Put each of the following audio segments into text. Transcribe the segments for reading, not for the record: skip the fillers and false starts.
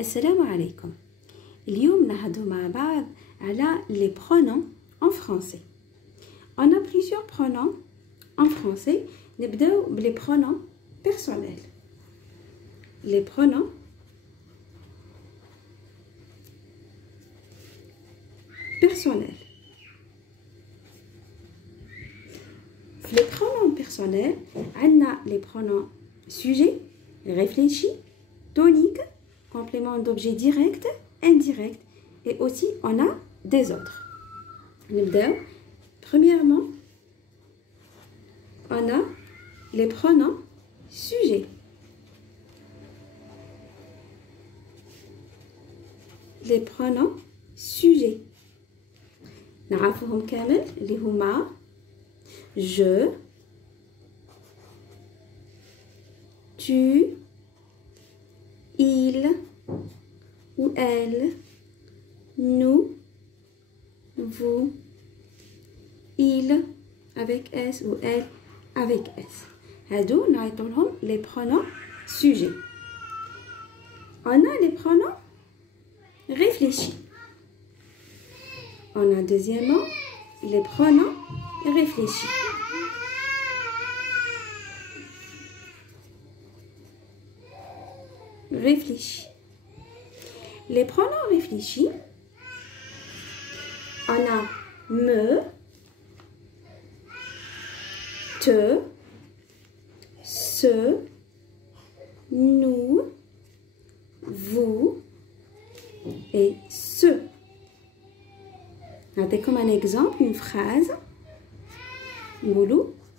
Assalamu alaikum. اليوم نهضروا مع بعض على les pronoms en français. On a plusieurs pronoms en français. نبداو بلي pronoms personnels. Les pronoms personnels. Les pronoms personnels, on a les pronoms sujet, réfléchi, tonique, complément d'objet direct, indirect, et aussi on a des autres. Premièrement, on a les pronoms sujet. Les pronoms sujet. نعرفهم كامل اللي هما je, tu, il ou elle, nous, vous, il avec S ou elle avec S. هادو نعيطولهم les pronoms sujets. On a les pronoms réfléchis. On a deuxièmement les pronoms réfléchis. Réfléchis. Les pronoms réfléchis, on a me, te, ce, nous, vous et ce. Regardez comme un exemple, une phrase.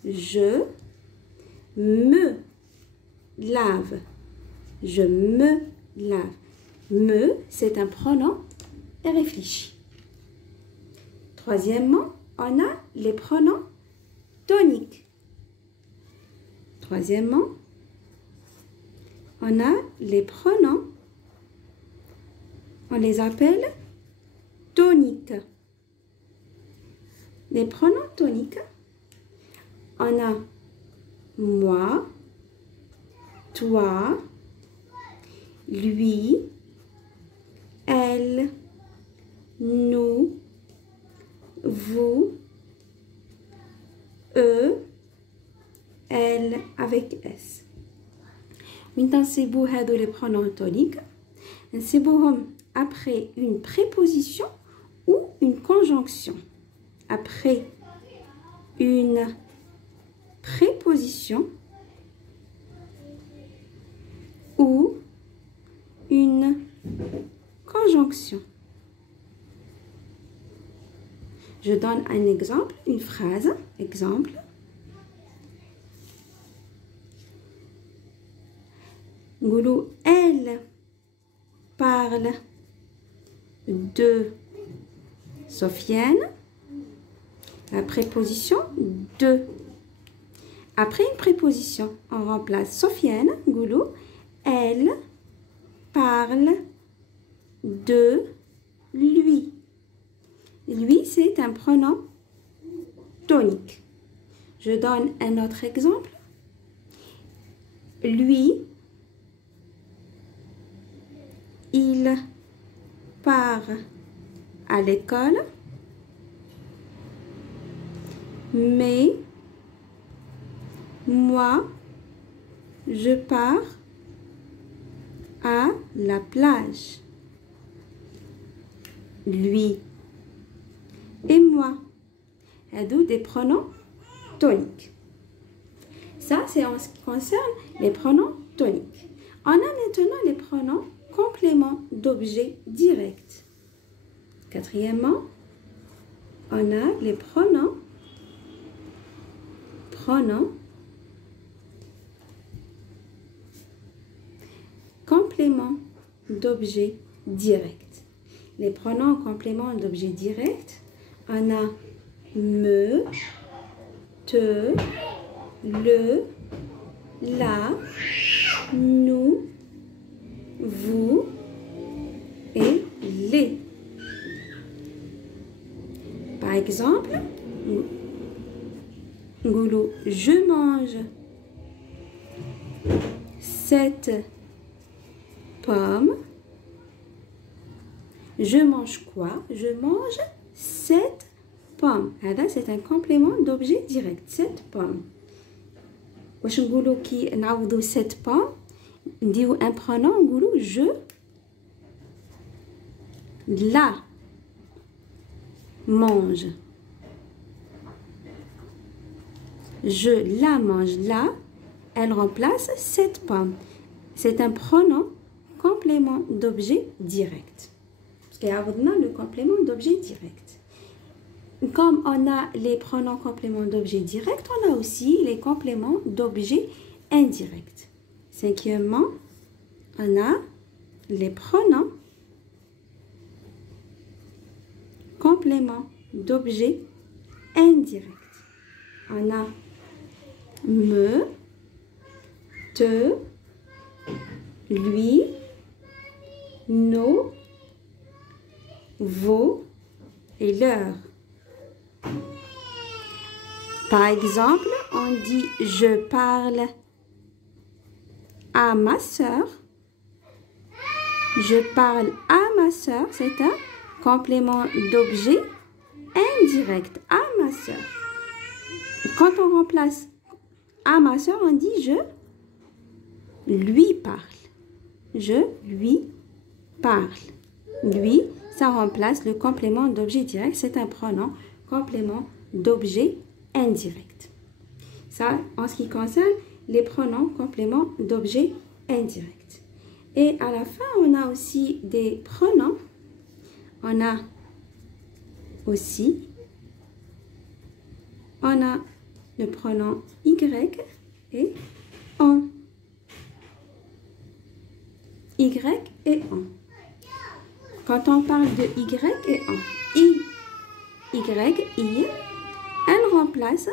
Je me lave. Je me lave. Me, c'est un pronom réfléchi. Troisièmement, on a les pronoms toniques. Troisièmement, on a les pronoms, on les appelle toniques. Les pronoms toniques, on a moi, toi, lui, elle, nous, vous, eux, elle avec S. Maintenant, c'est beau les pronoms toniques. C'est beau après une préposition ou une conjonction. Après une préposition ou une conjonction. Je donne un exemple, une phrase. Exemple. Ngoulou, elle parle de Sofiane. La préposition de. Après une préposition, on remplace Sofiane, Ngoulou. Elle parle de lui. Lui, c'est un pronom tonique. Je donne un autre exemple. Lui, il part à l'école, mais moi, je pars à la plage. Lui et moi. D'où des pronoms toniques. Ça, c'est en ce qui concerne les pronoms toniques. On a maintenant les pronoms compléments d'objet direct. Quatrièmement, on a les pronoms compléments d'objet direct. Les pronoms compléments d'objet direct, on a me, te, le, la, nous, vous et les. Par exemple, je mange cette pomme Je mange quoi? Je mange 7 pommes. C'est un complément d'objet direct. 7 pommes. واش نقولوا كي نعوضوا 7 pommes نديروا un pronom نقولوا je la mange. Je la mange. Là, elle remplace 7 pommes. C'est un pronom complément d'objet direct. Parce qu'il y a le complément d'objet direct. Comme on a les pronoms compléments d'objet direct, on a aussi les compléments d'objet indirect. Cinquièmement, on a les pronoms compléments d'objet indirect. On a me, te, lui, nos, vos et leur. Par exemple, on dit je parle à ma sœur. Je parle à ma sœur, c'est un complément d'objet indirect. À ma sœur. Quand on remplace à ma sœur, on dit je lui parle. Je lui parle. Lui, ça remplace le complément d'objet direct. C'est un pronom complément d'objet indirect. Ça, en ce qui concerne les pronoms compléments d'objet indirect. Et à la fin, on a aussi des pronoms. On a aussi, on a le pronom y et on. Y et on. Quand on parle de y et on, y, elle remplace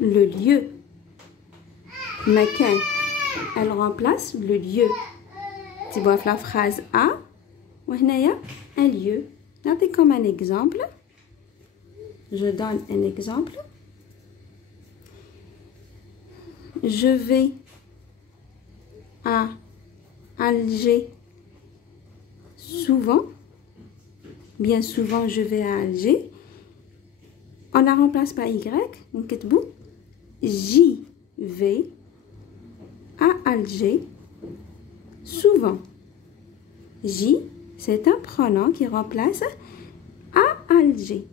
le lieu. Makan, elle remplace le lieu. Tu vois la phrase A, un lieu. Regardez comme un exemple. Je donne un exemple. Je vais à Alger souvent. Bien souvent, je vais à Alger. On la remplace par Y. J'y vais à Alger souvent. J'y, c'est un pronom qui remplace à Alger.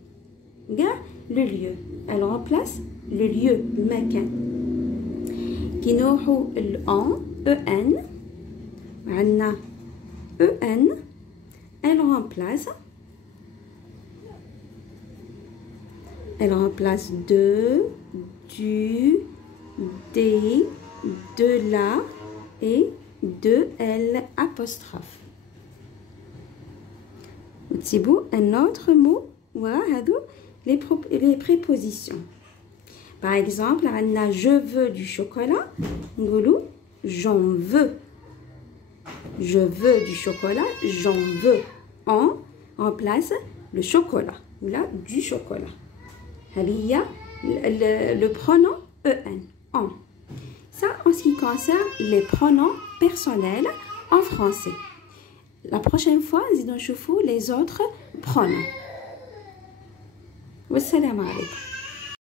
Regarde le lieu. Elle remplace le lieu. المكان. كي نروحوا الأن EN عندنا EN elle remplace de, du, des, de la et de elle apostrophe. وتسيبوا un autre mot. Voilà, les prépositions. Par exemple, عندنا je veux du chocolat. نقولوا j'en veux. Je veux du chocolat, j'en veux. On remplace le chocolat. Ou là, du chocolat. Il y a le pronom EN. On. Ça, en ce qui concerne les pronoms personnels en français. La prochaine fois, nous allons voir les autres pronoms. Wassalamu alaikum.